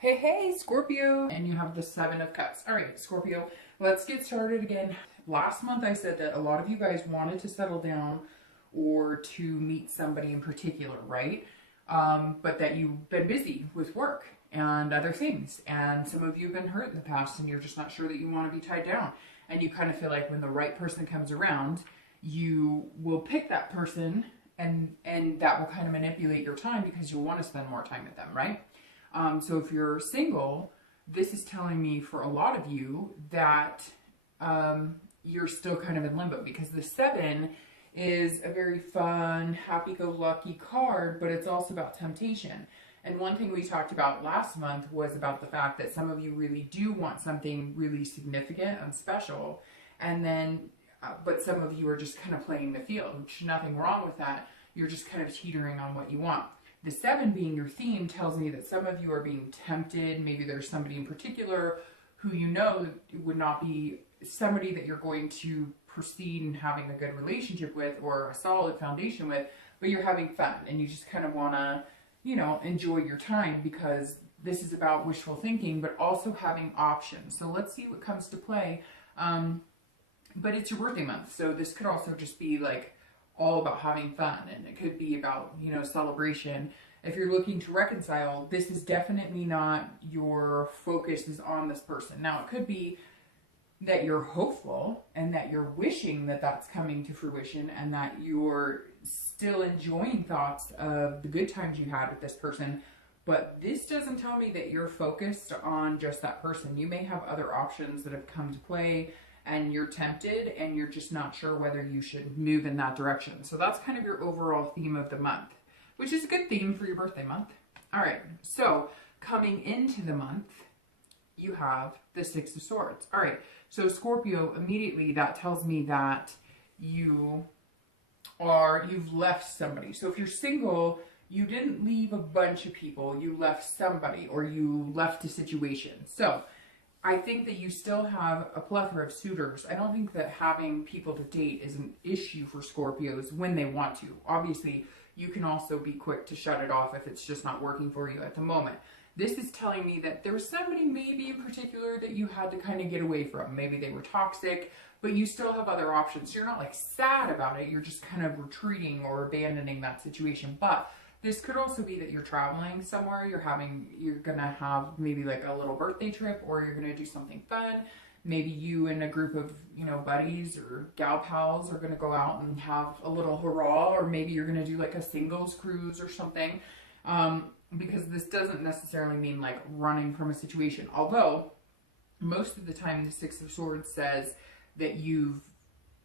Hey, hey, Scorpio. And you have the Seven of Cups. All right, Scorpio, let's get started again. Last month I said that a lot of you guys wanted to settle down or to meet somebody in particular, right? But that you've been busy with work and other things. And some of you have been hurt in the past and you're just not sure that you want to be tied down. And you kind of feel like when the right person comes around, you will pick that person and that will kind of manipulate your time because you'll want to spend more time with them, right? So if you're single, this is telling me for a lot of you that you're still kind of in limbo because the seven is a very fun, happy-go-lucky card, but it's also about temptation. And one thing we talked about last month was about the fact that some of you really do want something really significant and special, and then, but some of you are just kind of playing the field, which nothing wrong with that. You're just kind of teetering on what you want. The seven being your theme tells me that some of you are being tempted. Maybe there's somebody in particular who you know would not be somebody that you're going to proceed in having a good relationship with or a solid foundation with, but you're having fun and you just kind of want to, you know, enjoy your time because this is about wishful thinking, but also having options. So let's see what comes to play. But it's your birthday month, so this could also just be like all about having fun, and it could be about, you know, celebration. If you're looking to reconcile, this is definitely not your focus is on this person. Now, it could be that you're hopeful and that you're wishing that that's coming to fruition and that you're still enjoying thoughts of the good times you had with this person, but this doesn't tell me that you're focused on just that person. You may have other options that have come to play and you're tempted and you're just not sure whether you should move in that direction. So that's kind of your overall theme of the month, which is a good theme for your birthday month. All right, so coming into the month, you have the Six of Swords. All right, so Scorpio, immediately that tells me that you've left somebody. So if you're single, you didn't leave a bunch of people, you left somebody or you left a situation. So I think that you still have a plethora of suitors. I don't think that having people to date is an issue for Scorpios when they want to. Obviously, you can also be quick to shut it off if it's just not working for you at the moment. This is telling me that there was somebody maybe in particular that you had to kind of get away from. Maybe they were toxic, but you still have other options. You're not like sad about it. You're just kind of retreating or abandoning that situation. But this could also be that you're traveling somewhere, you're gonna have maybe like a little birthday trip, or you're gonna do something fun. Maybe you and a group of, you know, buddies or gal pals are gonna go out and have a little hurrah, or maybe you're gonna do like a singles cruise or something. Because this doesn't necessarily mean like running from a situation. Although most of the time the Six of Swords says that you've,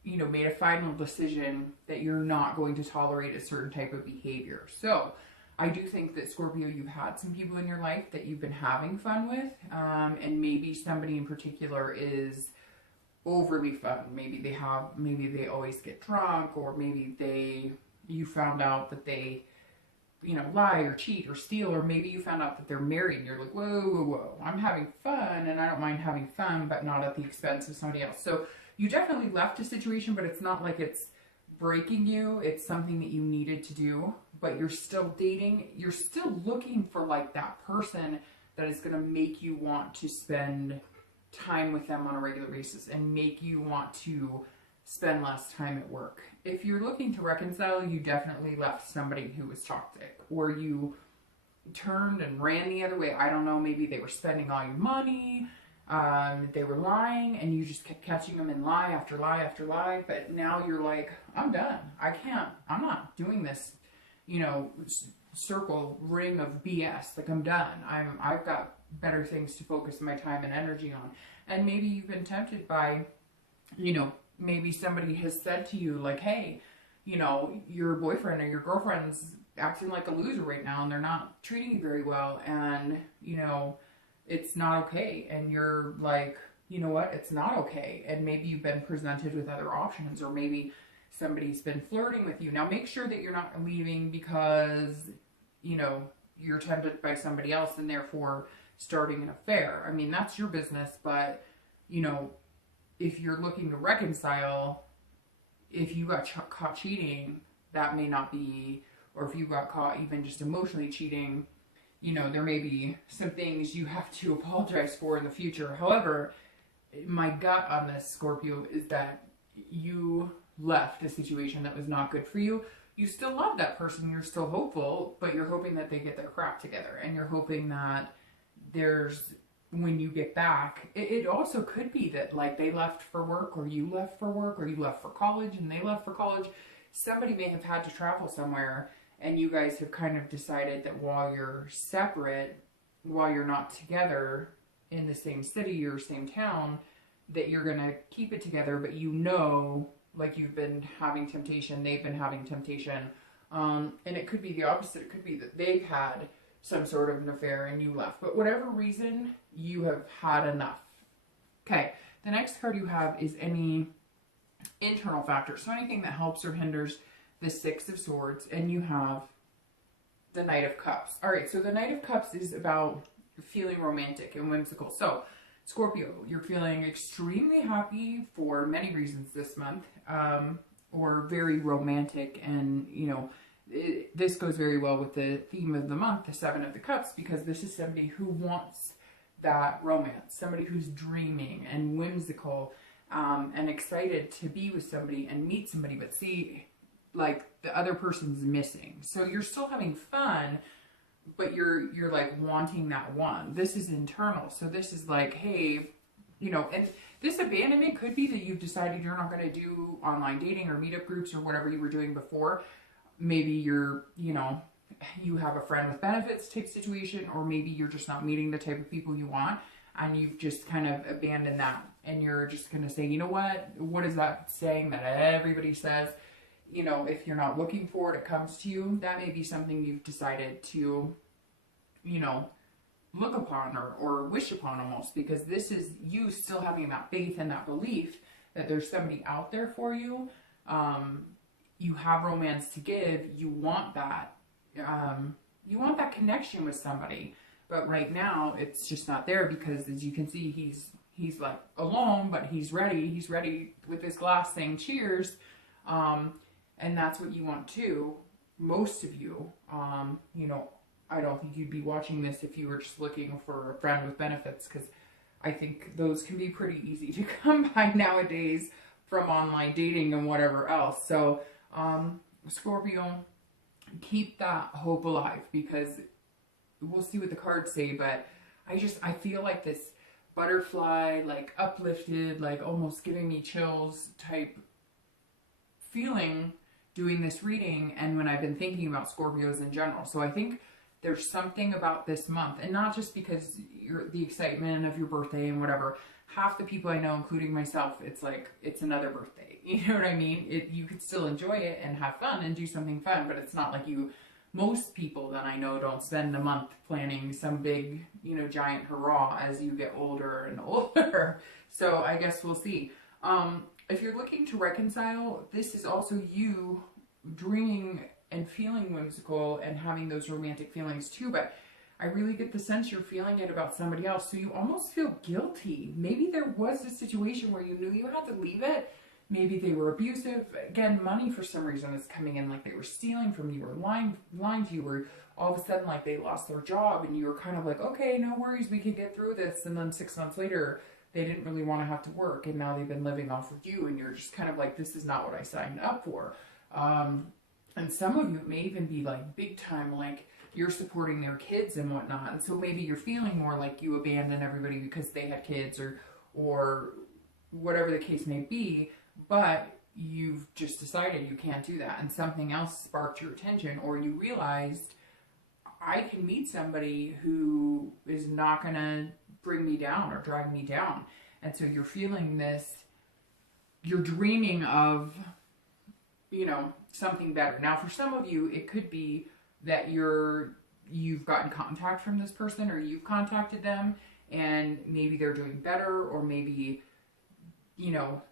you know, made a final decision that you're not going to tolerate a certain type of behavior. So I do think that Scorpio, you've had some people in your life that you've been having fun with, and maybe somebody in particular is overly fun. Maybe they always get drunk, or maybe you found out that they, you know, lie or cheat or steal, or maybe you found out that they're married and you're like, whoa, whoa, whoa, I'm having fun and I don't mind having fun, but not at the expense of somebody else. So you definitely left a situation, but it's not like it's breaking you. It's something that you needed to do, but you're still dating. You're still looking for like that person that is going to make you want to spend time with them on a regular basis and make you want to spend less time at work. If you're looking to reconcile, you definitely left somebody who was toxic, or you turned and ran the other way. I don't know, maybe they were spending all your money. They were lying and you just kept catching them in lie after lie after lie, but now you're like, I'm done. I'm not doing this, you know, circle ring of BS. Like, I'm done. I've got better things to focus my time and energy on. And maybe you've been tempted by, you know, maybe somebody has said to you like, hey, you know, your boyfriend or your girlfriend's acting like a loser right now and they're not treating you very well, and, you know, it's not okay. And you're like, you know what, it's not okay. And maybe you've been presented with other options, or maybe somebody's been flirting with you. Now make sure that you're not leaving because, you know, you're tempted by somebody else and therefore starting an affair. I mean, that's your business, but, you know, if you're looking to reconcile, if you got caught cheating, that may not be, or if you got caught even just emotionally cheating, you know, there may be some things you have to apologize for in the future. However, my gut on this, Scorpio, is that you left a situation that was not good for you. You still love that person, you're still hopeful, but you're hoping that they get their crap together, and you're hoping that there's, when you get back, it also could be that like they left for work, or you left for work, or you left for college and they left for college. Somebody may have had to travel somewhere, and you guys have kind of decided that while you're separate, while you're not together in the same city or same town, that you're going to keep it together, but you know, like you've been having temptation, they've been having temptation. And it could be the opposite. It could be that they've had some sort of an affair and you left. But whatever reason, you have had enough. Okay, the next card you have is any internal factor. So anything that helps or hinders the Six of Swords, and you have the Knight of Cups. All right, so the Knight of Cups is about feeling romantic and whimsical. So Scorpio, you're feeling extremely happy for many reasons this month, or very romantic, and you know, this goes very well with the theme of the month, the Seven of the Cups, because this is somebody who wants that romance, somebody who's dreaming and whimsical, and excited to be with somebody and meet somebody, but see, like the other person's missing. So you're still having fun, but you're like wanting that one. This is internal. So this is like, hey, you know, and this abandonment could be that you've decided you're not going to do online dating or meetup groups or whatever you were doing before. Maybe you're, you know, you have a friend with benefits type situation, or maybe you're just not meeting the type of people you want, and you've just kind of abandoned that, and you're just going to say, you know what is that saying that everybody says? You know, if you're not looking for it, it comes to you. That may be something you've decided to, you know, look upon or wish upon almost, because this is you still having that faith and that belief that there's somebody out there for you. You have romance to give. You want that. You want that connection with somebody. But right now, it's just not there, because as you can see, he's like alone, but he's ready. He's ready with this glass saying cheers. And that's what you want too. Most of you, you know, I don't think you'd be watching this if you were just looking for a friend with benefits, because I think those can be pretty easy to come by nowadays from online dating and whatever else. So, Scorpio, keep that hope alive, because we'll see what the cards say, but I feel like this butterfly, like uplifted, like almost giving me chills type feeling doing this reading, and when I've been thinking about Scorpios in general. So I think there's something about this month, and not just because you're the excitement of your birthday and whatever. Half the people I know, including myself, it's like it's another birthday. You know what I mean? You could still enjoy it and have fun and do something fun, but it's not like you. Most people that I know don't spend a month planning some big, you know, giant hurrah as you get older and older. So I guess we'll see. If you're looking to reconcile, this is also you dreaming and feeling whimsical and having those romantic feelings too, but I really get the sense you're feeling it about somebody else, so you almost feel guilty. Maybe there was a situation where you knew you had to leave it. Maybe they were abusive. Again, money for some reason is coming in like they were stealing from you or lying to you, or all of a sudden like they lost their job and you were kind of like, okay, no worries, we can get through this, and then 6 months later they didn't really want to have to work, and now they've been living off of you, and you're just kind of like, this is not what I signed up for. And some of you, it may even be like big time, like you're supporting their kids and whatnot, and so maybe you're feeling more like you abandoned everybody because they had kids, or whatever the case may be, but you've just decided you can't do that, and something else sparked your attention, or you realized, I can meet somebody who is not going to bring me down or drag me down. And so you're feeling this, you're dreaming of, you know, something better. Now, for some of you, it could be that you've gotten contact from this person, or you've contacted them, and maybe they're doing better, or maybe, you know,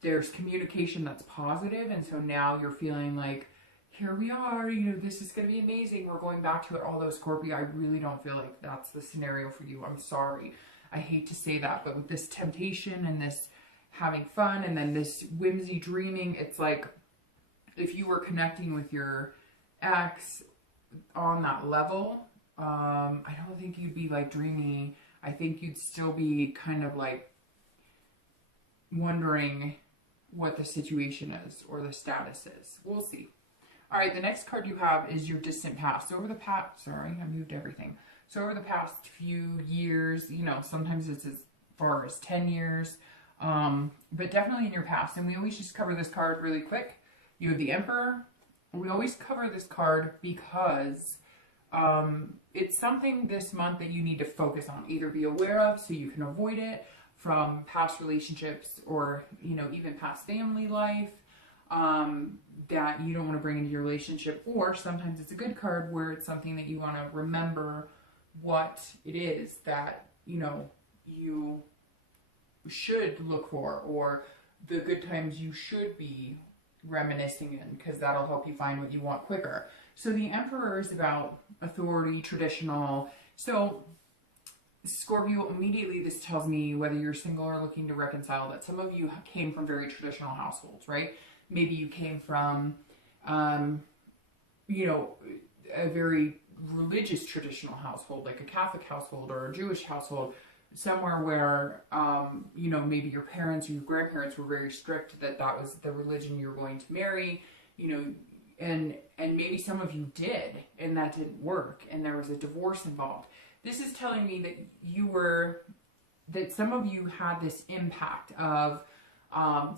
there's communication that's positive, and so now you're feeling like, here we are, you know, this is going to be amazing, we're going back to it. Although, Scorpio, I really don't feel like that's the scenario for you. I'm sorry. I hate to say that, but with this temptation and this having fun and then this whimsy dreaming, it's like if you were connecting with your ex on that level, I don't think you'd be like dreamy. I think you'd still be kind of like wondering what the situation is or the status is. We'll see. All right, the next card you have is your distant past. So over the past, sorry, I moved everything. So over the past few years, you know, sometimes it's as far as 10 years, but definitely in your past. And we always just cover this card really quick. You have the Emperor. We always cover this card because it's something this month that you need to focus on, either be aware of so you can avoid it from past relationships or, you know, even past family life. That you don't want to bring into your relationship, or sometimes it's a good card where it's something that you want to remember what it is that, you know, you should look for, or the good times you should be reminiscing in, because that'll help you find what you want quicker. So the Emperor is about authority, traditional. So Scorpio, immediately this tells me, whether you're single or looking to reconcile, that some of you came from very traditional households, right? Maybe you came from, you know, a very religious traditional household, like a Catholic household or a Jewish household, somewhere where, you know, maybe your parents or your grandparents were very strict that that was the religion you're going to marry, you know, and maybe some of you did, and that didn't work, and there was a divorce involved. This is telling me that some of you had this impact of,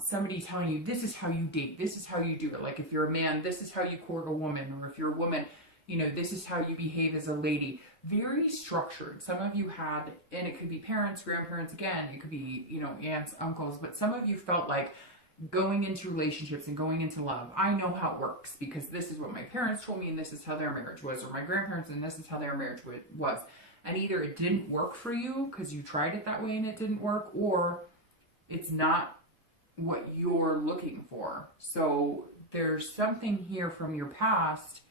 somebody telling you, this is how you date, this is how you do it. Like if you're a man, this is how you court a woman, or if you're a woman, you know, this is how you behave as a lady. Very structured. Some of you had, and it could be parents, grandparents, again, it could be, you know, aunts, uncles, but some of you felt like going into relationships and going into love, I know how it works because this is what my parents told me and this is how their marriage was, or my grandparents and this is how their marriage was. And either it didn't work for you because you tried it that way and it didn't work, or it's not what you're looking for. So there's something here from your past,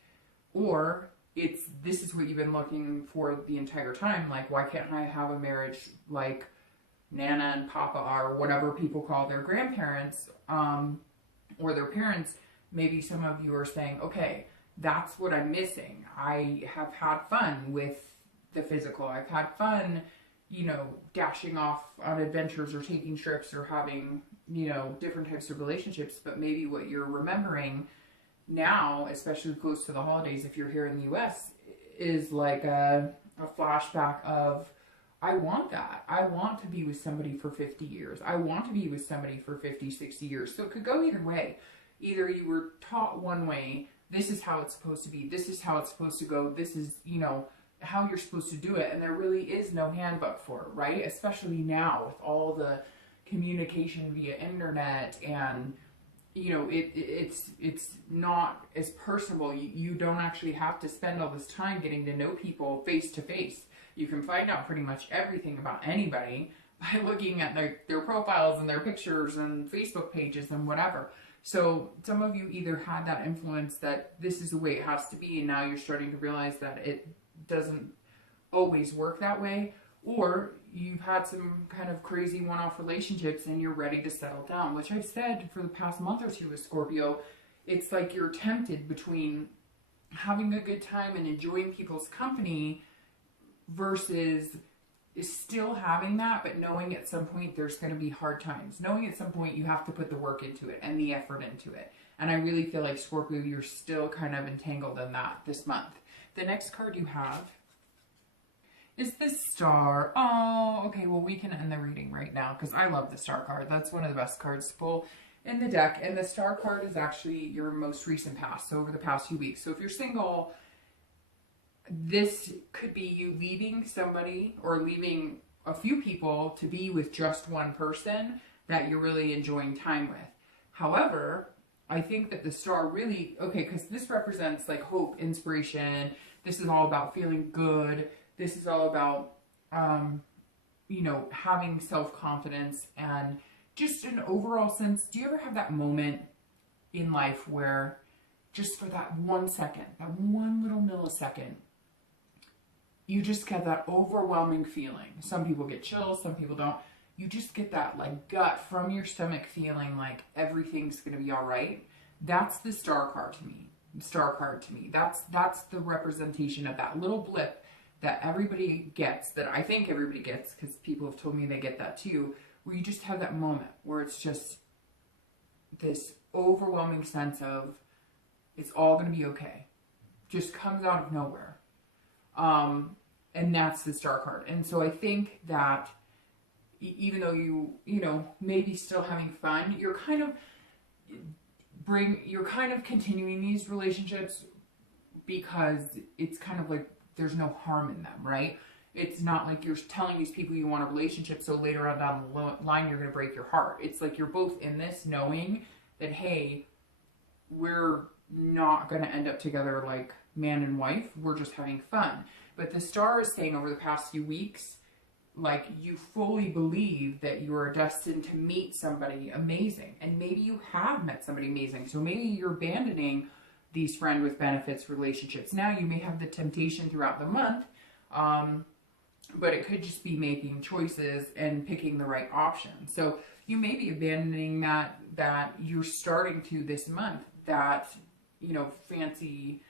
or this is what you've been looking for the entire time. Like, why can't I have a marriage like Nana and Papa are, whatever people call their grandparents, or their parents? Maybe some of you are saying, okay, that's what I'm missing. I have had fun with the physical. I've had fun, you know, dashing off on adventures or taking trips or having, you know, different types of relationships. But maybe what you're remembering now, especially close to the holidays, if you're here in the US, is like a flashback of, I want that. I want to be with somebody for 50 years. I want to be with somebody for 50, 60 years. So it could go either way. Either you were taught one way, this is how it's supposed to be, this is how it's supposed to go, this is, you know, how you're supposed to do it, and there really is no handbook for it, right? Especially now with all the communication via internet, and you know, it's not as personable. You don't actually have to spend all this time getting to know people face to face. You can find out pretty much everything about anybody by looking at their profiles and their pictures and Facebook pages and whatever. So some of you either had that influence that this is the way it has to be, and now you're starting to realize that it doesn't always work that way, or you've had some kind of crazy one-off relationships and you're ready to settle down, which I've said for the past month or two with Scorpio. It's like you're tempted between having a good time and enjoying people's company versus still having that, but knowing at some point there's going to be hard times. Knowing at some point you have to put the work into it and the effort into it. And I really feel like, Scorpio, you're still kind of entangled in that this month. The next card you have is the Star. Oh, okay, well, we can end the reading right now because I love the Star card. That's one of the best cards to pull in the deck. And the Star card is actually your most recent past, so over the past few weeks. So if you're single, this could be you leaving somebody or leaving a few people to be with just one person that you're really enjoying time with. However, I think that the Star really, okay, because this represents like hope, inspiration. This is all about feeling good. This is all about, you know, having self-confidence and just an overall sense. Do you ever have that moment in life where just for that 1 second, that one little millisecond, you just get that overwhelming feeling? Some people get chills, some people don't. You just get that like gut from your stomach feeling like everything's going to be all right. That's the Star card to me. Star card to me. That's the representation of that little blip that everybody gets, that I think everybody gets, because people have told me they get that too, where you just have that moment where it's just this overwhelming sense of it's all going to be okay. Just comes out of nowhere. And that's the Star card. And so I think that even though you know, maybe still having fun, you're kind of continuing these relationships because it's kind of like there's no harm in them, right? It's not like you're telling these people you want a relationship so later on down the line you're going to break your heart. It's like you're both in this knowing that, hey, we're not going to end up together like man and wife. We're just having fun. But the Star is saying over the past few weeks, like, you fully believe that you are destined to meet somebody amazing. And maybe you have met somebody amazing. So maybe you're abandoning these friend with benefits relationships. Now you may have the temptation throughout the month, but it could just be making choices and picking the right option. So you may be abandoning that you're starting to this month, that, you know, fancy,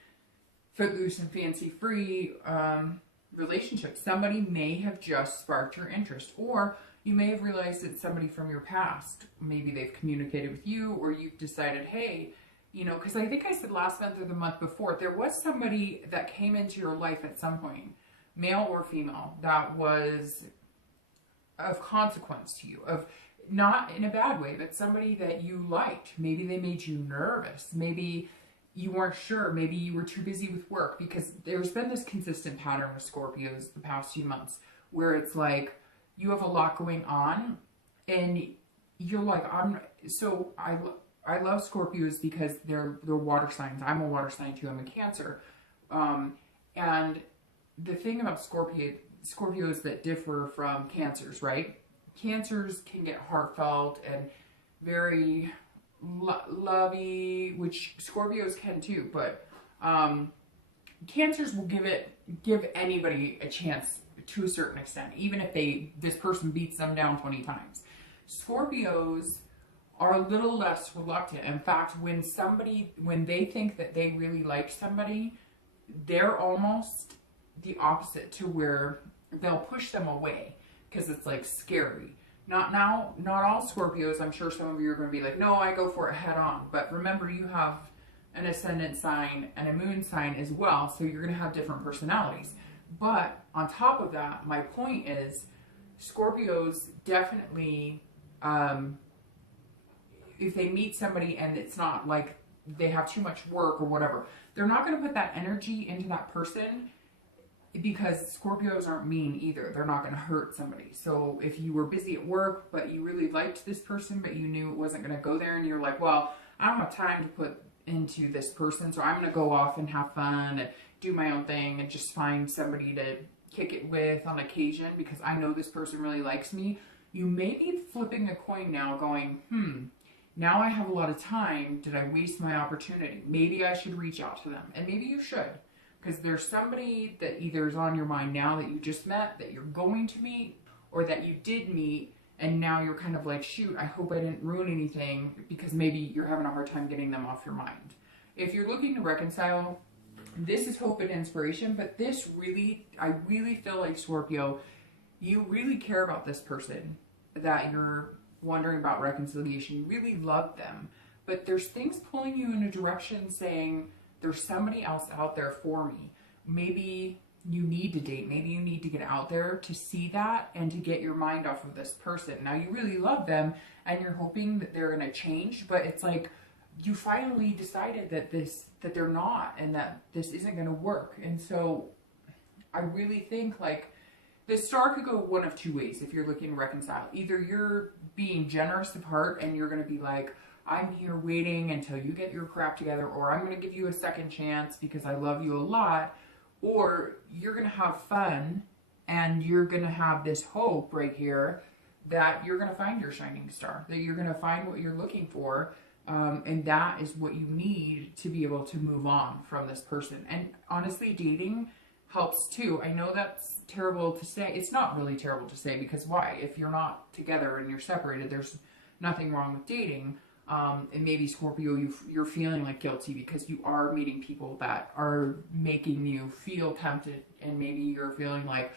footloose and fancy free relationship. Somebody may have just sparked your interest, or you may have realized that somebody from your past, maybe they've communicated with you, or you've decided, hey, you know, because I think I said last month or the month before, there was somebody that came into your life at some point, male or female, that was of consequence to you, of not in a bad way, but somebody that you liked. Maybe they made you nervous. Maybe you weren't sure. Maybe you were too busy with work, because there's been this consistent pattern with Scorpios the past few months where it's like you have a lot going on and you're like, I love Scorpios because they're water signs. I'm a water sign too. I'm a Cancer. And the thing about Scorpios that differ from Cancers, right? Cancers can get heartfelt and very lovey, which Scorpios can too, but Cancers will give anybody a chance to a certain extent, even if this person beats them down 20 times. Scorpios are a little less reluctant. In fact, when they think that they really like somebody, they're almost the opposite, to where they'll push them away because it's like scary. Not all Scorpios. I'm sure some of you are going to be like, no, I go for it head on. But remember, you have an ascendant sign and a moon sign as well, so you're going to have different personalities. But on top of that, my point is, Scorpios definitely, if they meet somebody and it's not like they have too much work or whatever, they're not going to put that energy into that person, because Scorpios aren't mean either. They're not going to hurt somebody. So if you were busy at work, but you really liked this person, but you knew it wasn't going to go there, and you're like, well, I don't have time to put into this person, so I'm going to go off and have fun and do my own thing and just find somebody to kick it with on occasion because I know this person really likes me. You may be flipping a coin now going, now I have a lot of time. Did I waste my opportunity? Maybe I should reach out to them. And maybe you should. Because there's somebody that either is on your mind now that you just met, that you're going to meet, or that you did meet, and now you're kind of like, shoot, I hope I didn't ruin anything, because maybe you're having a hard time getting them off your mind. If you're looking to reconcile, this is hope and inspiration, but I really feel like, Scorpio, you really care about this person that you're wondering about reconciliation. You really love them, but there's things pulling you in a direction saying, there's somebody else out there for me. Maybe you need to date. Maybe you need to get out there to see that and to get your mind off of this person. Now, you really love them and you're hoping that they're going to change, but it's like you finally decided that they're not, and that this isn't going to work. And so I really think, like, this Star could go one of two ways if you're looking to reconcile. Either you're being generous of heart and you're going to be like, I'm here waiting until you get your crap together, or I'm going to give you a second chance because I love you a lot, or you're going to have fun and you're going to have this hope right here that you're going to find your shining star, that you're going to find what you're looking for, and that is what you need to be able to move on from this person. And honestly, dating helps too. I know that's terrible to say. It's not really terrible to say, because why? If you're not together and you're separated, there's nothing wrong with dating. And maybe Scorpio, you're feeling like guilty because you are meeting people that are making you feel tempted, and maybe you're feeling like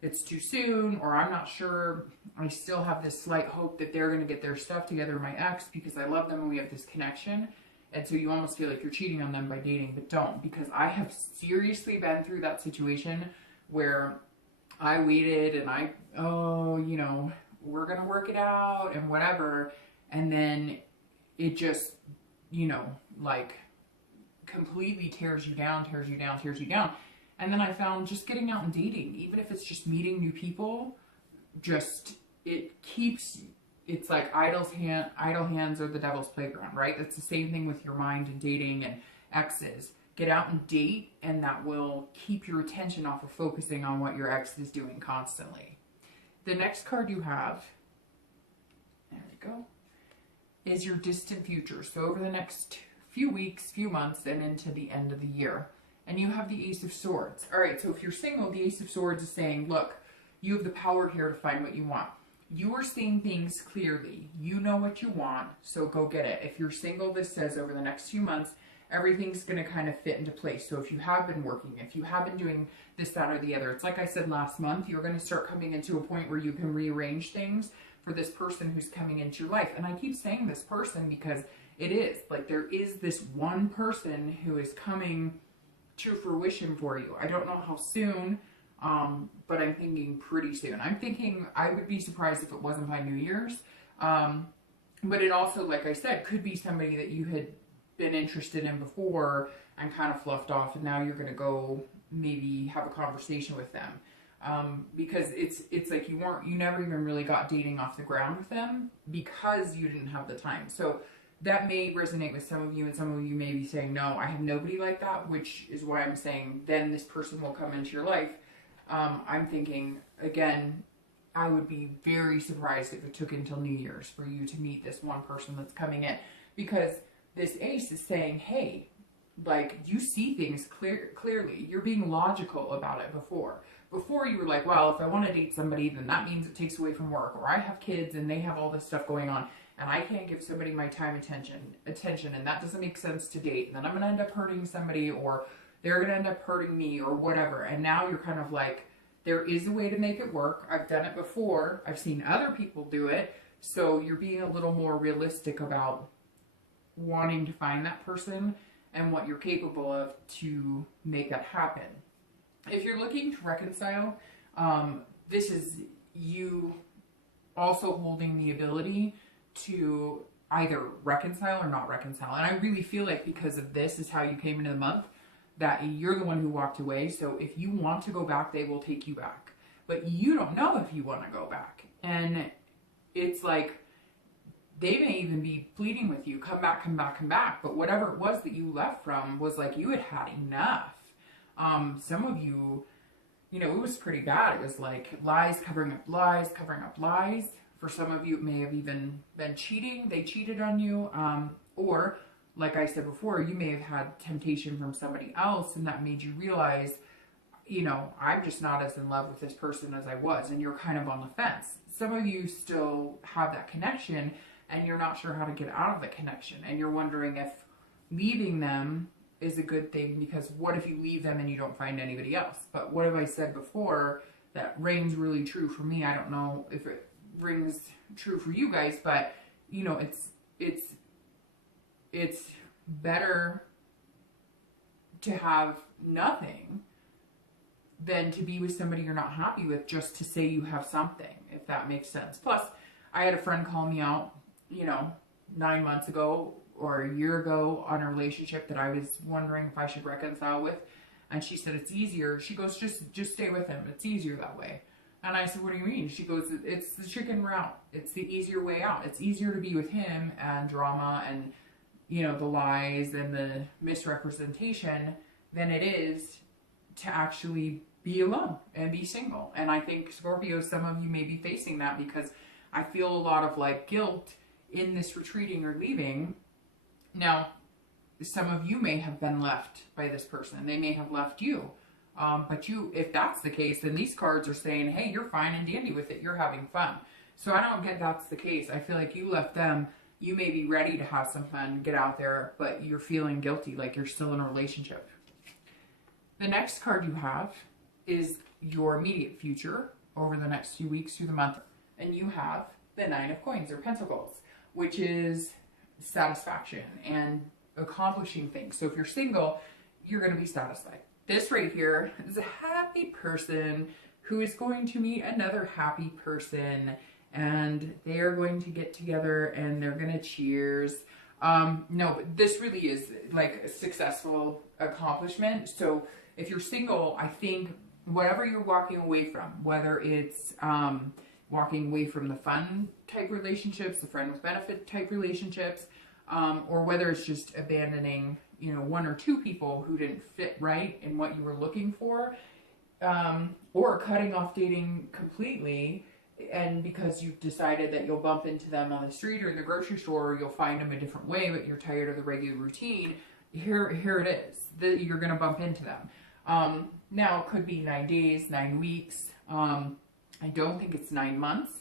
it's too soon, or I'm not sure. I still have this slight hope that they're going to get their stuff together, my ex, because I love them and we have this connection. And so you almost feel like you're cheating on them by dating, but don't, because I have seriously been through that situation where I waited and we're going to work it out and whatever. And then it just, like completely tears you down. And then I found just getting out and dating, even if it's just meeting new people, it's like idle hands are the devil's playground, right? That's the same thing with your mind and dating and exes. Get out and date, and that will keep your attention off of focusing on what your ex is doing constantly. The next card you have, there you go, is your distant future. So over the next few weeks, few months, and into the end of the year. And you have the Ace of Swords. All right, so if you're single, the Ace of Swords is saying, look, you have the power here to find what you want. You are seeing things clearly. You know what you want, so go get it. If you're single, this says over the next few months, everything's going to kind of fit into place. So if you have been working, if you have been doing this, that, or the other, it's like I said last month, you're going to start coming into a point where you can rearrange things for this person who's coming into your life. And I keep saying this person because it is. Like, there is this one person who is coming to fruition for you. I don't know how soon, but I'm thinking pretty soon. I'm thinking I would be surprised if it wasn't by New Year's. But it also, like I said, could be somebody that you had been interested in before and kind of fluffed off, and now you're going to go maybe have a conversation with them. Because it's like you never even really got dating off the ground with them because you didn't have the time. So that may resonate with some of you, and some of you may be saying, no, I have nobody like that, which is why I'm saying then this person will come into your life. I'm thinking, again, I would be very surprised if it took until New Year's for you to meet this one person that's coming in, because this ace is saying, hey, like, you see things clearly. You're being logical about it before. Before you were like, well, if I want to date somebody, then that means it takes away from work, or I have kids and they have all this stuff going on, and I can't give somebody my time, attention, and that doesn't make sense to date. And then I'm going to end up hurting somebody, or they're going to end up hurting me, or whatever. And now you're kind of like, there is a way to make it work. I've done it before. I've seen other people do it. So you're being a little more realistic about wanting to find that person and what you're capable of to make that happen. If you're looking to reconcile, this is you also holding the ability to either reconcile or not reconcile. And I really feel like because of this is how you came into the month, that you're the one who walked away. So if you want to go back, they will take you back. But you don't know if you want to go back. And it's like, they may even be pleading with you, come back, come back, come back. But whatever it was that you left from was like you had had enough. Some of you, it was pretty bad. It was like lies covering up lies, covering up lies. For some of you, it may have even been cheating. They cheated on you. Or, like I said before, you may have had temptation from somebody else, and that made you realize, I'm just not as in love with this person as I was. And you're kind of on the fence. Some of you still have that connection, and you're not sure how to get out of the connection. And you're wondering if leaving them is a good thing, because what if you leave them and you don't find anybody else? But what have I said before that rings really true for me? I don't know if it rings true for you guys, but it's better to have nothing than to be with somebody you're not happy with just to say you have something, if that makes sense. Plus, I had a friend call me out, 9 months ago or a year ago on a relationship that I was wondering if I should reconcile with. And she said, it's easier. She goes, just stay with him. It's easier that way. And I said, what do you mean? She goes, it's the chicken route. It's the easier way out. It's easier to be with him and drama and, the lies and the misrepresentation than it is to actually be alone and be single. And I think, Scorpio, some of you may be facing that, because I feel a lot of guilt in this retreating or leaving. Now, some of you may have been left by this person. They may have left you. But if that's the case, then these cards are saying, hey, you're fine and dandy with it. You're having fun. So I don't get that's the case. I feel like you left them You may be ready to have some fun, get out there, but you're feeling guilty, like you're still in a relationship. The next card you have is your immediate future over the next few weeks through the month. And you have the Nine of Coins or Pentacles, which is satisfaction and accomplishing things. So if you're single, you're going to be satisfied. This right here is a happy person who is going to meet another happy person, and they are going to get together and they're going to cheers. No, but this really is like a successful accomplishment. So if you're single, I think whatever you're walking away from, whether it's walking away from the fun type relationships, the friend with benefit type relationships, or whether it's just abandoning, you know, one or two people who didn't fit right in what you were looking for, or cutting off dating completely, and because you've decided that you'll bump into them on the street or in the grocery store, or you'll find them a different way, but you're tired of the regular routine, here it is. You're going to bump into them. Now, it could be 9 days, 9 weeks. I don't think it's 9 months.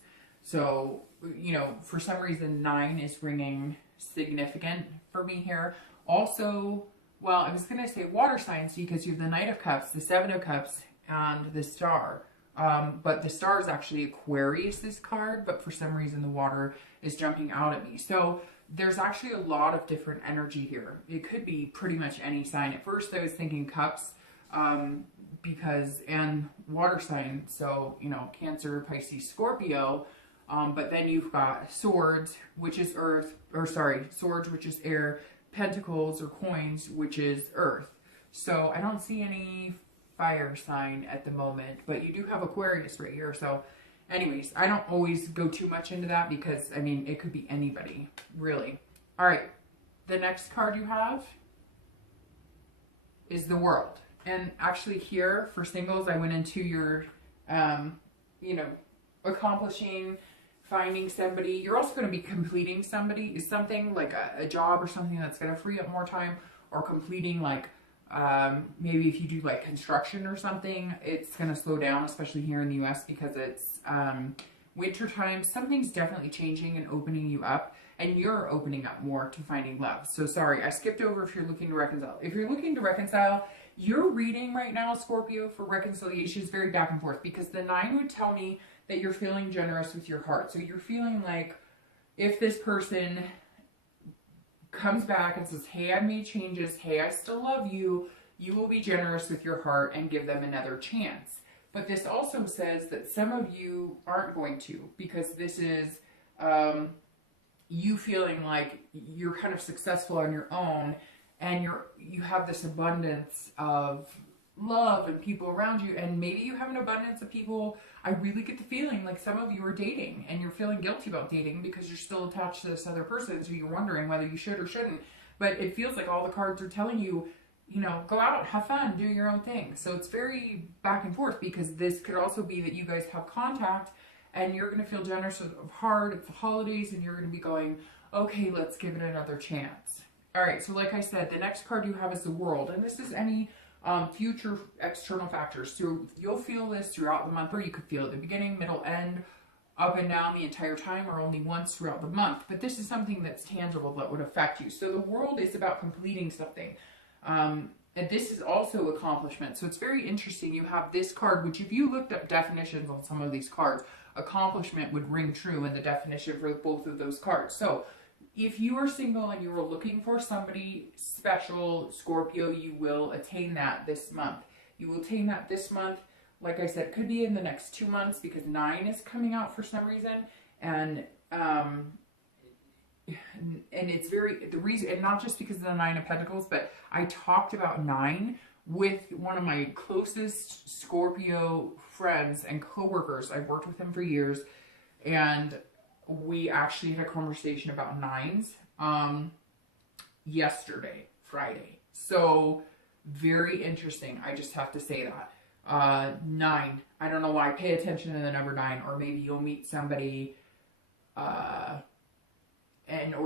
So, you know, for some reason, 9 is ringing significant for me here. Also, well, I was going to say water signs because you have the Knight of Cups, the Seven of Cups, and the Star. But the Star is actually Aquarius, this card, but for some reason the water is jumping out at me. So there's actually a lot of different energy here. It could be pretty much any sign. At first I was thinking Cups, and water sign, so, you know, Cancer, Pisces, Scorpio, but then you've got Swords, which is earth, Swords, which is air, Pentacles or Coins, which is earth. So I don't see any fire sign at the moment, but you do have Aquarius right here. So anyways, I don't always go too much into that because, I mean, it could be anybody, really. All right, the next card you have is the World. And actually here, for singles, I went into your, you know, accomplishing, finding somebody. You're also going to be completing something like a job or something that's going to free up more time, or completing like, maybe if you do like construction or something, it's going to slow down, especially here in the US because it's winter time. Something's definitely changing and opening you up, and you're opening up more to finding love. So sorry, I skipped over if you're looking to reconcile. If you're looking to reconcile, your reading right now, Scorpio, for reconciliation is very back and forth, because the 9 would tell me that you're feeling generous with your heart. So you're feeling like if this person comes back and says, hey, I made changes, hey, I still love you, you will be generous with your heart and give them another chance. But this also says that some of you aren't going to, because this is you feeling like you're kind of successful on your own, and you have this abundance of love and people around you, and maybe you have an abundance of people. I really get the feeling like some of you are dating and you're feeling guilty about dating because you're still attached to this other person, so you're wondering whether you should or shouldn't. But it feels like all the cards are telling you, you know, go out, have fun, do your own thing. So it's very back and forth, because this could also be that you guys have contact and you're going to feel generous of heart at the holidays, and you're going to be going, okay, let's give it another chance. All right, so like I said, the next card you have is the World, and this is any future external factors. So you'll feel this throughout the month, or you could feel it at the beginning, middle, end, up and down the entire time, or only once throughout the month. But this is something that's tangible that would affect you. So the World is about completing something. And this is also accomplishment. So it's very interesting. You have this card, which if you looked up definitions on some of these cards, accomplishment would ring true in the definition for both of those cards. So if you are single and you are looking for somebody special, Scorpio, you will attain that this month. You will attain that this month. Like I said, could be in the next 2 months, because 9 is coming out for some reason. And it's the reason, and not just because of the 9 of Pentacles, but I talked about 9 with one of my closest Scorpio friends and coworkers. I've worked with him for years, and we actually had a conversation about 9s yesterday, Friday. So very interesting. I just have to say that. 9. I don't know why. Pay attention to the number 9, or maybe you'll meet somebody, or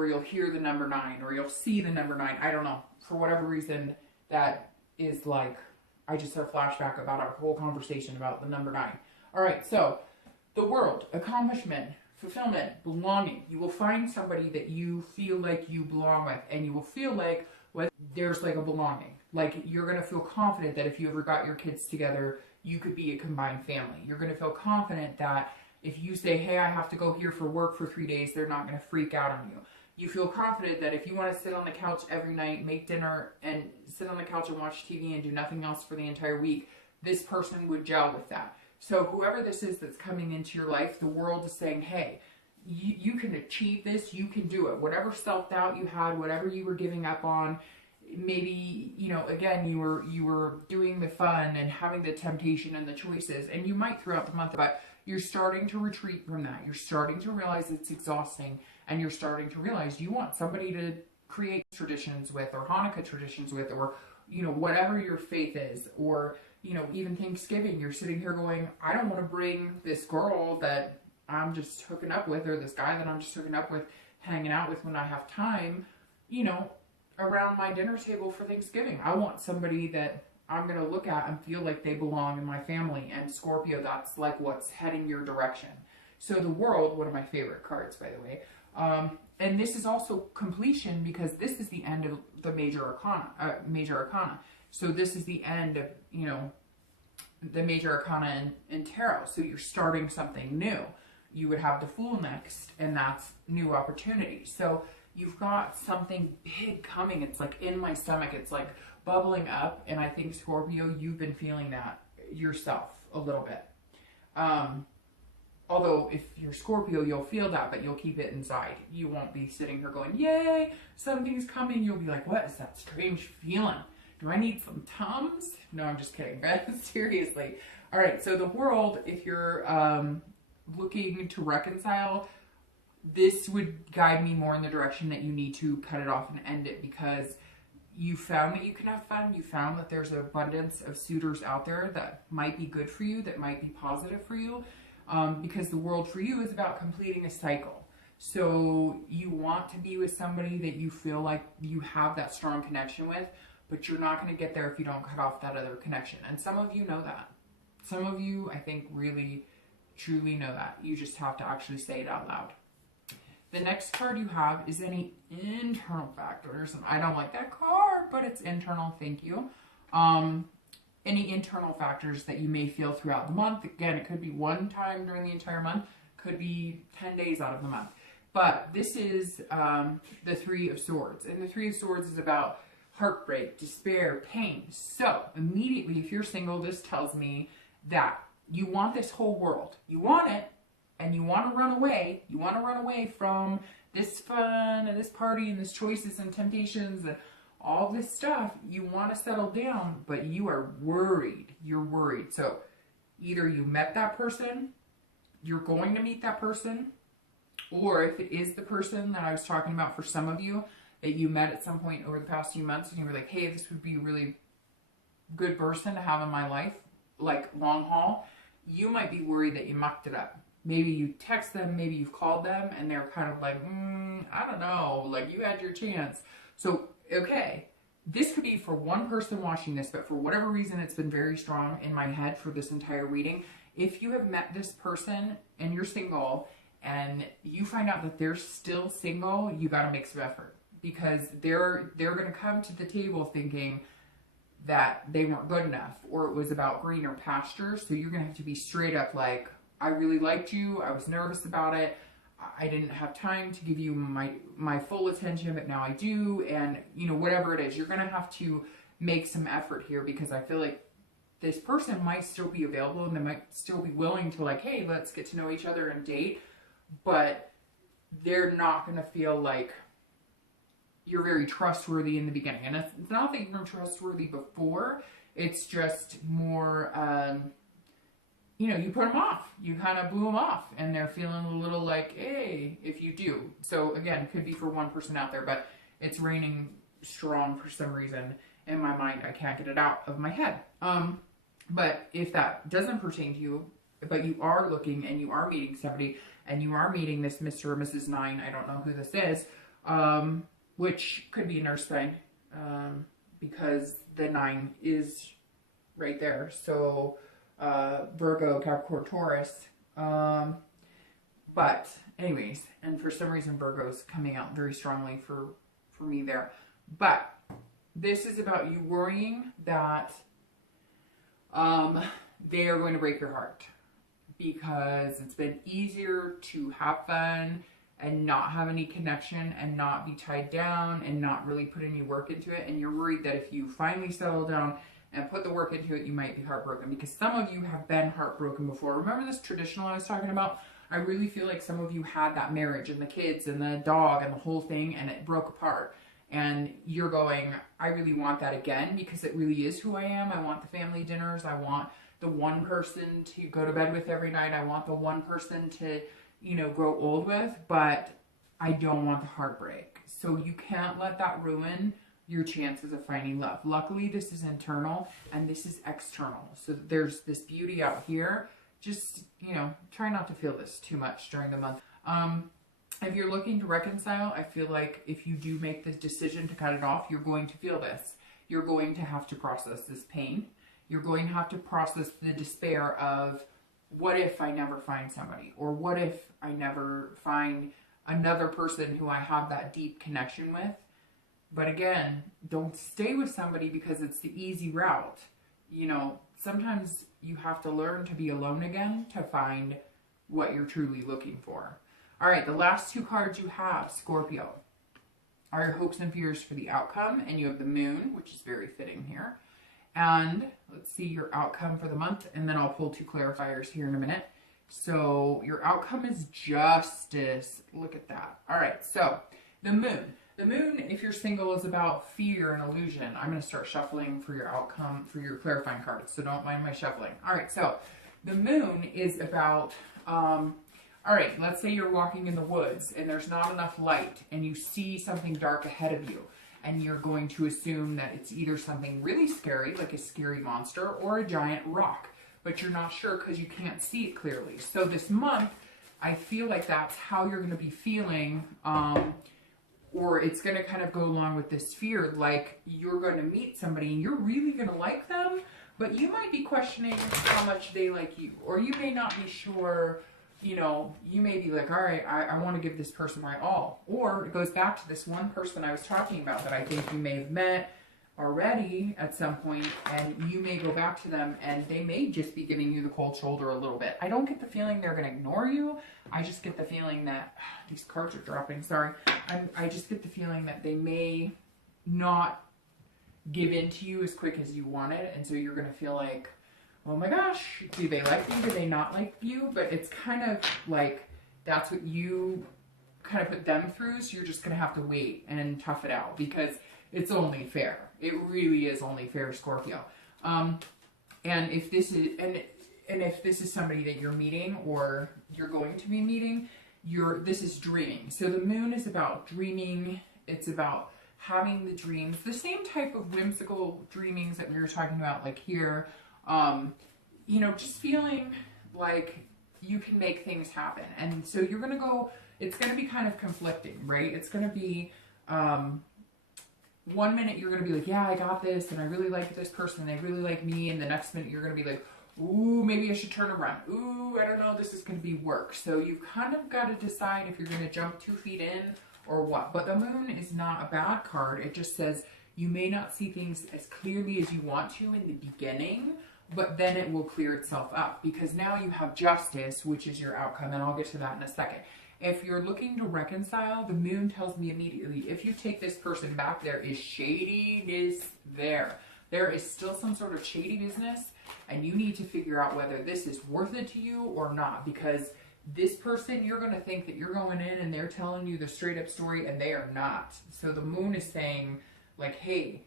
you'll hear the number 9, or you'll see the number 9. I don't know. For whatever reason, that is like, I just had a flashback about our whole conversation about the number 9. All right, so the World, accomplishment, fulfillment, belonging. You will find somebody that you feel like you belong with, and you will feel like there's like a belonging. Like you're going to feel confident that if you ever got your kids together, you could be a combined family. You're going to feel confident that if you say, hey, I have to go here for work for 3 days, they're not going to freak out on you. You feel confident that if you want to sit on the couch every night, make dinner, and sit on the couch and watch TV and do nothing else for the entire week, this person would gel with that. So whoever this is that's coming into your life, the world is saying, hey, you can achieve this, you can do it. Whatever self-doubt you had, whatever you were giving up on, maybe, you know, again, you were doing the fun and having the temptation and the choices, and you might throughout the month, but you're starting to retreat from that. You're starting to realize it's exhausting, and you're starting to realize you want somebody to create traditions with, or Hanukkah traditions with, or, you know, whatever your faith is, or, you know, even Thanksgiving, you're sitting here going, I don't want to bring this girl that I'm just hooking up with, or this guy that I'm just hooking up with, hanging out with when I have time, you know, around my dinner table for Thanksgiving. I want somebody that I'm going to look at and feel like they belong in my family. And Scorpio, that's like what's heading your direction. So the World, one of my favorite cards, by the way. And this is also completion, because this is the end of the major arcana. So this is the end of, you know, the major arcana in tarot. So you're starting something new. You would have the Fool next, and that's new opportunity. So you've got something big coming. It's like in my stomach. It's like bubbling up. And I think, Scorpio, you've been feeling that yourself a little bit. Although if you're Scorpio, you'll feel that, but you'll keep it inside. You won't be sitting here going, yay, something's coming. You'll be like, what is that strange feeling? Do I need some Tums? No, I'm just kidding. But seriously. All right. So the World, if you're looking to reconcile, this would guide me more in the direction that you need to cut it off and end it, because you found that you can have fun. You found that there's an abundance of suitors out there that might be good for you, that might be positive for you, because the World for you is about completing a cycle. So you want to be with somebody that you feel like you have that strong connection with, but you're not going to get there if you don't cut off that other connection. And some of you know that. Some of you, I think, really, truly know that. You just have to actually say it out loud. The next card you have is any internal factors. I don't like that card, but it's internal. Thank you. Any internal factors that you may feel throughout the month. Again, it could be one time during the entire month. Could be 10 days out of the month. But this is the Three of Swords. And the Three of Swords is about heartbreak, despair, pain. So immediately, if you're single, this tells me that you want this whole world. You want it. And you want to run away. You want to run away from this fun and this party and this choices and temptations and all this stuff. You want to settle down, but you are worried. You're worried. So either you met that person, you're going to meet that person, or if it is the person that I was talking about for some of you that you met at some point over the past few months and you were like, hey, this would be a really good person to have in my life, like long haul, you might be worried that you mucked it up. Maybe you text them, maybe you've called them, and they're kind of like, I don't know, like you had your chance. So, okay, this could be for one person watching this, but for whatever reason, it's been very strong in my head for this entire reading. If you have met this person and you're single and you find out that they're still single, you got to make some effort, because they're going to come to the table thinking that they weren't good enough, or it was about greener pastures. So you're going to have to be straight up like, I really liked you. I was nervous about it. I didn't have time to give you my full attention, but now I do. And, you know, whatever it is, you're going to have to make some effort here, because I feel like this person might still be available and they might still be willing to, like, hey, let's get to know each other and date. But they're not going to feel like you're very trustworthy in the beginning. And it's not that you weren't trustworthy before. It's just more... you know, you put them off. You kind of blew them off, and they're feeling a little like, hey, if you do. So again, could be for one person out there, but it's raining strong for some reason in my mind. I can't get it out of my head. But if that doesn't pertain to you, but you are looking and you are meeting somebody, and you are meeting this Mr. or Mrs. 9, I don't know who this is, which could be an earth sign, because the 9 is right there. So... Virgo, Capricorn, Taurus, But anyways, and for some reason Virgo's coming out very strongly for me there. But this is about you worrying that they are going to break your heart, because it's been easier to have fun and not have any connection and not be tied down and not really put any work into it. And you're worried that if you finally settle down and put the work into it, you might be heartbroken, because some of you have been heartbroken before. Remember this traditional I was talking about? I really feel like some of you had that marriage and the kids and the dog and the whole thing, and it broke apart. And you're going, I really want that again, because it really is who I am. I want the family dinners. I want the one person to go to bed with every night. I want the one person to, you know, grow old with, but I don't want the heartbreak. So you can't let that ruin your chances of finding love. Luckily, this is internal and this is external. So there's this beauty out here. Just, you know, try not to feel this too much during the month. If you're looking to reconcile, I feel like if you do make the decision to cut it off, you're going to feel this. You're going to have to process this pain. You're going to have to process the despair of, what if I never find somebody? Or what if I never find another person who I have that deep connection with? But again, don't stay with somebody because it's the easy route. You know, sometimes you have to learn to be alone again to find what you're truly looking for. All right, the last two cards you have, Scorpio, are your hopes and fears for the outcome. And you have the moon, which is very fitting here. And let's see your outcome for the month. And then I'll pull two clarifiers here in a minute. So your outcome is justice. Look at that. All right, so the moon. The moon, if you're single, is about fear and illusion. I'm going to start shuffling for your outcome, for your clarifying cards. So don't mind my shuffling. All right, so the moon is about... all right, let's say you're walking in the woods and there's not enough light and you see something dark ahead of you, and you're going to assume that it's either something really scary, like a scary monster, or a giant rock, but you're not sure because you can't see it clearly. So this month, I feel like that's how you're going to be feeling, or it's going to kind of go along with this fear, like you're going to meet somebody and you're really going to like them, but you might be questioning how much they like you, or you may not be sure. You know, you may be like, all right, I want to give this person my all. Or it goes back to this one person I was talking about that I think you may have met already at some point, and you may go back to them and they may just be giving you the cold shoulder a little bit. I don't get the feeling they're going to ignore you. I just get the feeling that, these cards are dropping, sorry. I just get the feeling that they may not give in to you as quick as you want it. And so you're going to feel like, oh my gosh, do they like you? Do they not like you? But it's kind of like, that's what you kind of put them through. So you're just going to have to wait and tough it out, because it's only fair. It really is only fair, Scorpio. And if this is, and if this is somebody that you're meeting or you're going to be meeting, this is dreaming. So the moon is about dreaming. It's about having the dreams, the same type of whimsical dreamings that we were talking about, like here. You know, just feeling like you can make things happen. And so you're going to go, it's going to be kind of conflicting, right? It's going to be, 1 minute you're going to be like, yeah, I got this, and I really like this person, they really like me. And the next minute you're going to be like, ooh, maybe I should turn around. Ooh, I don't know, this is going to be work. So you've kind of got to decide if you're going to jump 2 feet in or what. But the moon is not a bad card. It just says you may not see things as clearly as you want to in the beginning, but then it will clear itself up, because now you have justice, which is your outcome, and I'll get to that in a second. If you're looking to reconcile, the moon tells me immediately, if you take this person back, there is shadiness there. There is still some sort of shady business, and you need to figure out whether this is worth it to you or not, because this person, you're going to think that you're going in and they're telling you the straight up story, and they are not. So the moon is saying, like, hey,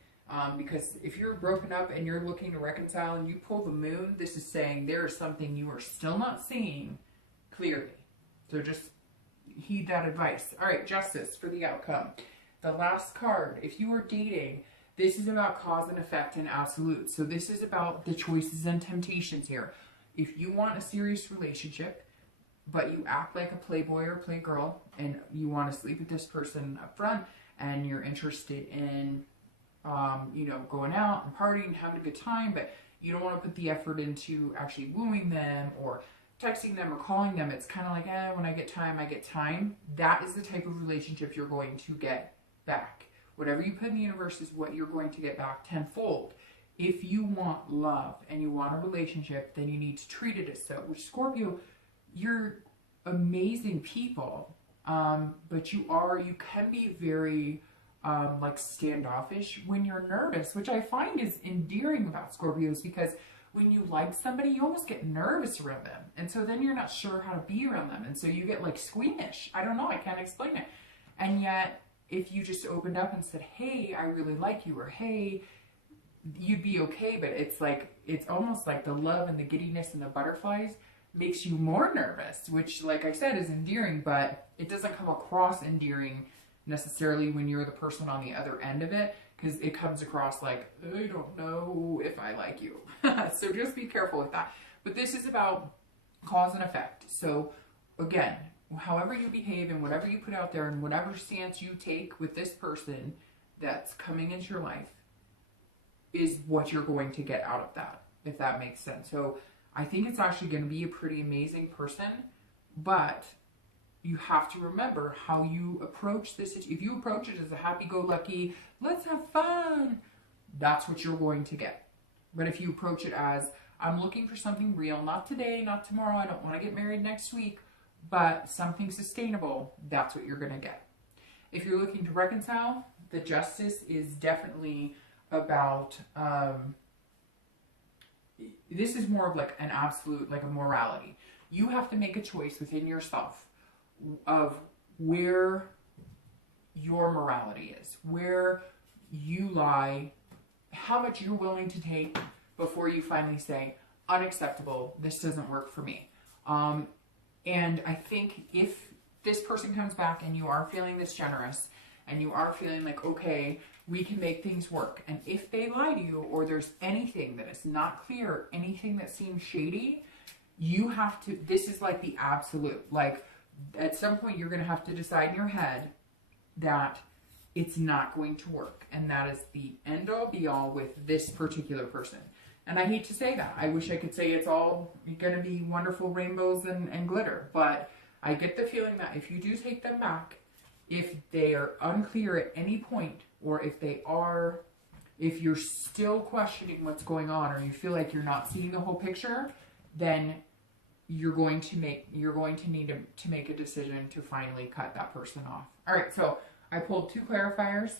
because if you're broken up and you're looking to reconcile and you pull the moon, this is saying there is something you are still not seeing clearly. So just heed that advice. All right, justice for the outcome. The last card, if you are dating, this is about cause and effect and absolute. So this is about the choices and temptations here. If you want a serious relationship, but you act like a playboy or playgirl, and you want to sleep with this person up front, and you're interested in you know, going out and partying and having a good time, but you don't want to put the effort into actually wooing them or texting them or calling them, it's kind of like, when I get time, I get time. That is the type of relationship you're going to get back. Whatever you put in the universe is what you're going to get back tenfold. If you want love and you want a relationship, then you need to treat it as so. Which, Scorpio, you're amazing people, but you can be very like standoffish when you're nervous, which I find is endearing about Scorpios, because when you like somebody, you almost get nervous around them. And so then you're not sure how to be around them. And so you get like squeamish. I don't know. I can't explain it. And yet, if you just opened up and said, hey, I really like you, or hey, you'd be okay. But it's like, it's almost like the love and the giddiness and the butterflies makes you more nervous, which, like I said, is endearing, but it doesn't come across endearing necessarily when you're the person on the other end of it, because it comes across like, I don't know if I like you. So just be careful with that. But this is about cause and effect. So again, however you behave and whatever you put out there and whatever stance you take with this person that's coming into your life is what you're going to get out of that, if that makes sense. So I think it's actually going to be a pretty amazing person, but you have to remember how you approach this. If you approach it as a happy-go-lucky, let's have fun, that's what you're going to get. But if you approach it as, I'm looking for something real, not today, not tomorrow, I don't want to get married next week, but something sustainable, that's what you're going to get. If you're looking to reconcile, the Justice is definitely about, this is more of like an absolute, like a morality. You have to make a choice within yourself of where your morality is, where you lie, how much you're willing to take before you finally say, unacceptable, this doesn't work for me. And I think if this person comes back and you are feeling this generous and you are feeling like, okay, we can make things work. And if they lie to you, or there's anything that is not clear, anything that seems shady, you have to, this is like the absolute, like at some point you're going to have to decide in your head that it's not going to work. And that is the end all be all with this particular person. And I hate to say that. I wish I could say it's all going to be wonderful rainbows and glitter. But I get the feeling that if you do take them back, if they are unclear at any point, or if you're still questioning what's going on, or you feel like you're not seeing the whole picture, then you're going to need to make a decision to finally cut that person off. All right, so I pulled two clarifiers,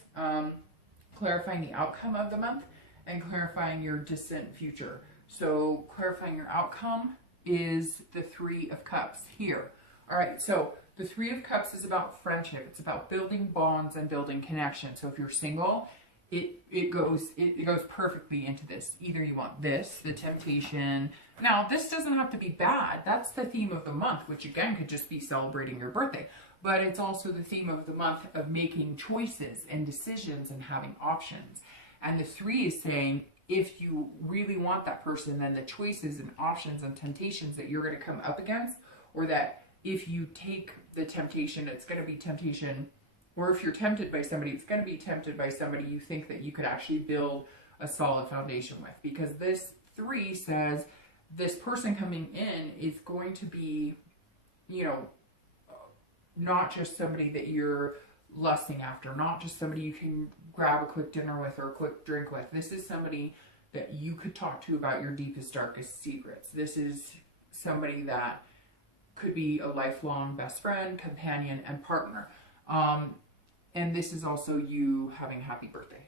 clarifying the outcome of the month and clarifying your distant future. So clarifying your outcome is the Three of Cups here. All right, so the Three of Cups is about friendship. It's about building bonds and building connection. So if you're single, it goes perfectly into this. Either you want this, the temptation. Now, this doesn't have to be bad. That's the theme of the month, which again could just be celebrating your birthday. But it's also the theme of the month of making choices and decisions and having options. And the Three is saying, if you really want that person, then the choices and options and temptations that you're going to come up against, or that if you take the temptation, it's going to be temptation, or if you're tempted by somebody, it's going to be tempted by somebody you think that you could actually build a solid foundation with. Because this Three says this person coming in is going to be, not just somebody that you're lusting after, not just somebody you can grab a quick dinner with or a quick drink with. This is somebody that you could talk to about your deepest, darkest secrets. This is somebody that could be a lifelong best friend, companion, and partner. And this is also you having a happy birthday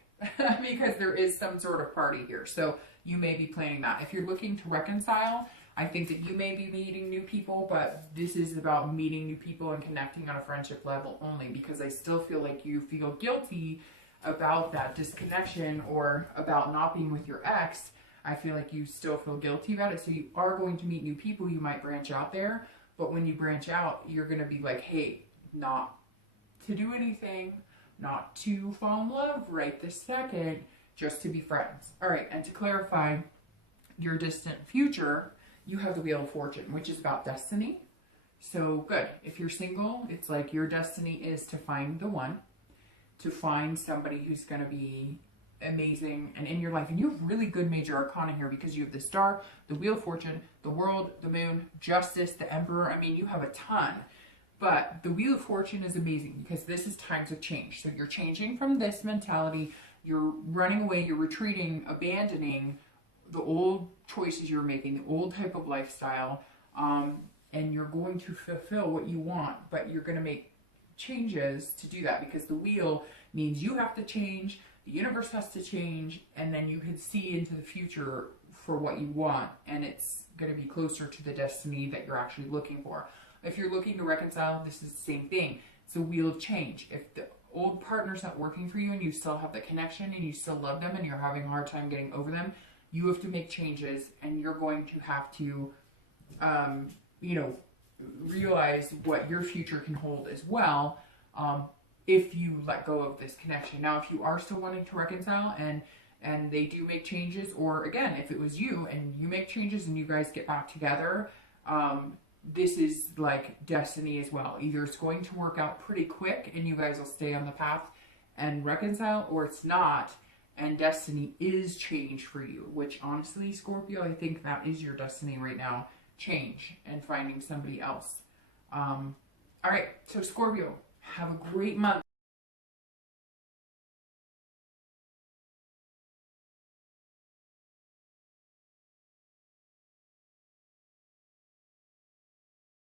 because there is some sort of party here. So you may be planning that. If you're looking to reconcile, I think that you may be meeting new people, but this is about meeting new people and connecting on a friendship level only, because I still feel like you feel guilty about that disconnection or about not being with your ex. I feel like you still feel guilty about it. So you are going to meet new people. You might branch out there, but when you branch out, you're going to be like, hey, not to do anything, not to fall in love right this second, just to be friends. All right, and to clarify your distant future, you have the Wheel of Fortune, which is about destiny. So good. If you're single, it's like your destiny is to find the one, to find somebody who's going to be amazing and in your life. And you have really good major arcana here because you have the Star, the Wheel of Fortune, the World, the Moon, Justice, the Emperor. I mean, you have a ton. But the Wheel of Fortune is amazing because this is times of change. So you're changing from this mentality, you're running away, you're retreating, abandoning the old choices you're making, the old type of lifestyle, and you're going to fulfill what you want, but you're going to make changes to do that because the wheel means you have to change, the universe has to change, and then you can see into the future for what you want, and it's going to be closer to the destiny that you're actually looking for. If you're looking to reconcile, this is the same thing. It's a wheel of change. If the old partner's not working for you and you still have the connection and you still love them and you're having a hard time getting over them, you have to make changes, and you're going to have to, realize what your future can hold as well, if you let go of this connection. Now, if you are still wanting to reconcile and they do make changes, or again, if it was you and you make changes and you guys get back together, this is like destiny as well. Either it's going to work out pretty quick and you guys will stay on the path and reconcile, or it's not, and destiny is change for you, which honestly, Scorpio, I think that is your destiny right now. Change and finding somebody else. All right, so Scorpio, have a great month.